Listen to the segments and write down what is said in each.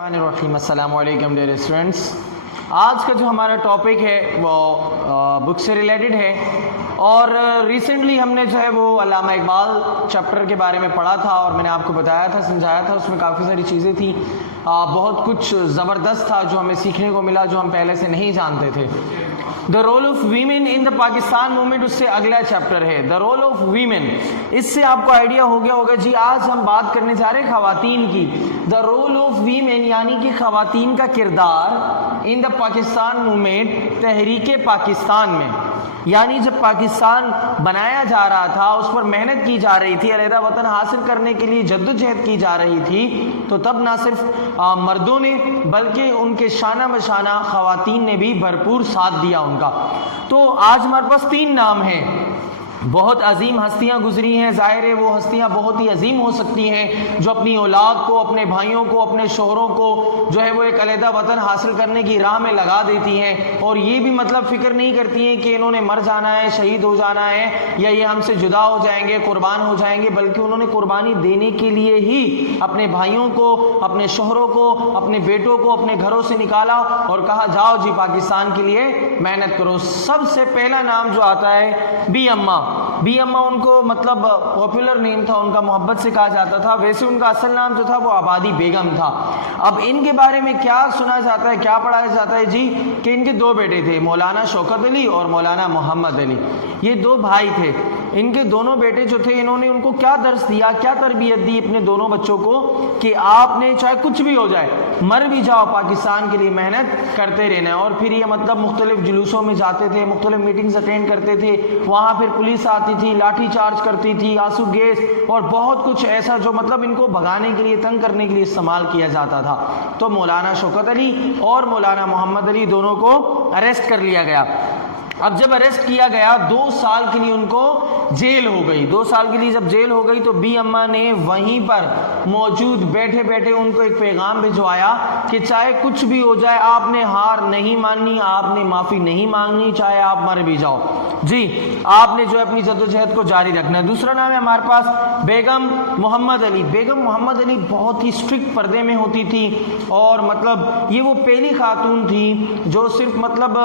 अस्सलाम वालेकुम dear students. आज का जो हमारा टॉपिक है वो बुक से रिलेटेड है और रिसेंटली हमने जो है वो अल्लामा इकबाल चैप्टर के बारे में पढ़ा था और मैंने आपको बताया था, समझाया था। उसमें काफ़ी सारी चीज़ें थी, बहुत कुछ ज़बरदस्त था जो हमें सीखने को मिला, जो हम पहले से नहीं जानते थे। The role of women in the Pakistan movement, उससे अगला चैप्टर है द रोल ऑफ वीमेन। इससे आपको आइडिया हो गया होगा जी, आज हम बात करने जा रहे हैं खवातीन की। द रोल ऑफ वीमेन यानी कि खवातीन का किरदार इन द पाकिस्तान मूवमेंट, तहरीक पाकिस्तान में। यानी जब पाकिस्तान बनाया जा रहा था, उस पर मेहनत की जा रही थी, अलहदा वतन हासिल करने के लिए जद्दोजहद की जा रही थी, तो तब ना सिर्फ मर्दों ने बल्कि उनके शाना बशाना खवातीन ने भी भरपूर साथ दिया उनका। तो आज हमारे पास 3 नाम हैं। बहुत अजीम हस्तियां गुजरी हैं, ज़ाहिर है वो हस्तियां बहुत ही अजीम हो सकती हैं जो अपनी औलाद को, अपने भाइयों को, अपने शोहरों को जो है वो एक अलहदा वतन हासिल करने की राह में लगा देती हैं और ये भी मतलब फ़िक्र नहीं करती हैं कि इन्होंने मर जाना है, शहीद हो जाना है या ये हमसे जुदा हो जाएंगे, कुर्बान हो जाएंगे, बल्कि उन्होंने कुर्बानी देने के लिए ही अपने भाइयों को, अपने शोहरों को, अपने बेटों को अपने घरों से निकाला और कहा जाओ जी पाकिस्तान के लिए मेहनत करो। सबसे पहला नाम जो आता है बी अम्मा। बी अम्मा उनको मतलब पॉपुलर नेम था, उनका मोहब्बत से कहा जाता था। वैसे उनका असल नाम जो था वो आबादी बेगम था। अब इनके बारे में क्या सुना जाता है, क्या पढ़ाया जाता है जी, कि इनके 2 बेटे थे, मौलाना शौकत अली और मौलाना मोहम्मद अली। ये 2 भाई थे। इनके दोनों बेटे जो थे, इन्होंने उनको क्या दर्स दिया, क्या तरबियत दी अपने दोनों बच्चों को कि आपने चाहे कुछ भी हो जाए, मर भी जाओ, पाकिस्तान के लिए मेहनत करते रहना है। और फिर ये मतलब मुख्तलिफ जुलूसों में जाते थे, मुख्तलिफ मीटिंग्स अटेंड करते थे, वहाँ फिर पुलिस आती थी, लाठी चार्ज करती थी, आंसू गैस और बहुत कुछ ऐसा जो मतलब इनको भगाने के लिए, तंग करने के लिए इस्तेमाल किया जाता था। तो मौलाना शौकत अली और मौलाना मोहम्मद अली दोनों को अरेस्ट कर लिया गया। अब जब अरेस्ट किया गया, 2 साल के लिए उनको जेल हो गई। 2 साल के लिए जब जेल हो गई तो बी अम्मा ने वहीं पर मौजूद बैठे बैठे उनको एक पैगाम भिजवाया कि चाहे कुछ भी हो जाए, आपने हार नहीं माननी, आपने माफ़ी नहीं मांगनी, चाहे आप मर भी जाओ जी, आपने जो है अपनी जद्दोजहद को जारी रखना है। दूसरा नाम है हमारे पास बेगम मोहम्मद अली। बेगम मोहम्मद अली बहुत ही स्ट्रिक्ट पर्दे में होती थी और मतलब ये वो पहली खातून थी जो सिर्फ मतलब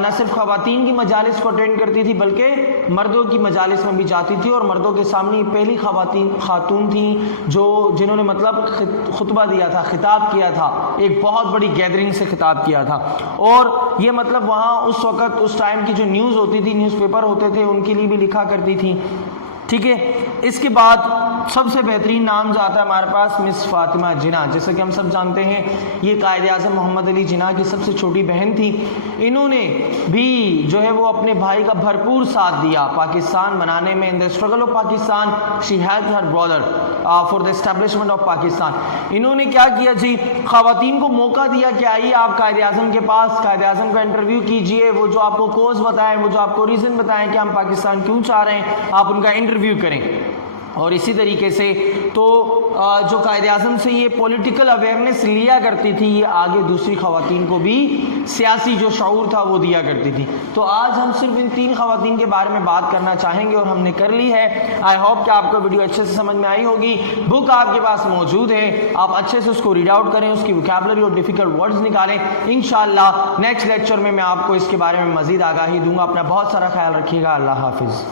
न सिर्फ खवातीन की मजालिस को अटेंड करती थी बल्कि मर्दों की मजालिस में भी जाती थी और मर्दों के सामने पहली खातून थी जो जिन्होंने मतलब खुतबा दिया था, खिताब किया था, एक बहुत बड़ी गैदरिंग से खिताब किया था। और ये मतलब वहाँ उस वक़्त, उस टाइम की जो न्यूज़ होती थी, न्यूज़पेपर होते थे, उनके लिए भी लिखा करती थी। ठीक है, इसके बाद सबसे बेहतरीन नाम जो आता है हमारे पास मिस फातिमा जिन्ना। जैसे कि हम सब जानते हैं ये कायद आज़म मोहम्मद अली जिन्ना की सबसे छोटी बहन थी। इन्होंने भी जो है वो अपने भाई का भरपूर साथ दिया पाकिस्तान बनाने में। In the struggle of Pakistan she helped her brother for the establishment of Pakistan. इन्होंने क्या किया जी, खवातीन को मौका दिया कि आइए आप कायद आज़म के पास, कायद आज़म का इंटरव्यू कीजिए, वो जो आपको कोज बताएं, वो जो आपको रीज़न बताएं कि हम पाकिस्तान क्यों चाह रहे हैं, आप उनका इंटरव्यू करें। और इसी तरीके से तो जो कायद आज़म से ये पॉलिटिकल अवेयरनेस लिया करती थी, ये आगे दूसरी खवातीन को भी सियासी जो शऊर था वो दिया करती थी। तो आज हम सिर्फ इन 3 खवातीन के बारे में बात करना चाहेंगे और हमने कर ली है। आई होप कि आपको वीडियो अच्छे से समझ में आई होगी। बुक आपके पास मौजूद है, आप अच्छे से उसको रीड आउट करें, उसकी वोकैबुलरी और डिफिकल्ट वर्ड्स निकालें। इंशाल्लाह नेक्स्ट लेक्चर में मैं आपको इसके बारे में मज़ीद आगाही दूंगा। अपना बहुत सारा ख्याल रखिएगा। अल्लाह हाफिज़।